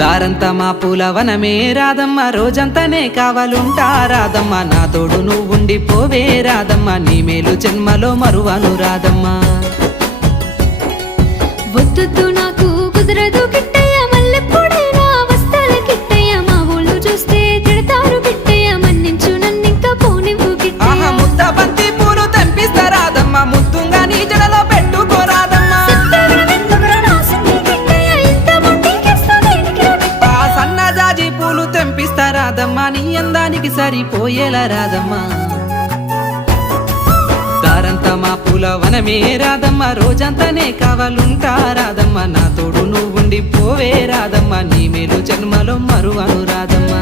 దారంతా మా పూలవనమే రాదమ్మ, రోజంతానే కావాలుంటా రాదమ్మ, నా తోడు నువ్వుండి పోవే రాదమ్మ, నీ మేలు జన్మలో మరువను రాదమ్మ. వద్దు నాకు కుదరదు కిట్టయ్య, మల్లెప్పుడైనా వస్తాల కిట్టయ్య, మా ఊళ్ళు చూస్తే తిడతారు కిట్టయ్య, మన్నించు నన్నింకా పోనివ్వు కిట్టయ్య. ఆహా ముద్ద బంతి పూలు తెంపిస్తా రాదమ్మ, ముద్దుంగా నీ జడలో పెట్టుకోరాదమ్మ. ఆ సన్నజాజి పూలు తెంపిస్తా రాదమ్మ, నీ అందానికి సరిపోయేలా రాదమ్మ. దారంతా మా పూలవనమే రాదమ్మ, రోజంతానే కావాలుంటా రాదమ్మ, నా తోడు నువ్వుండి పోవే రాదమ్మ, నీ మేలు జన్మలో మరువను రాదమ్మ.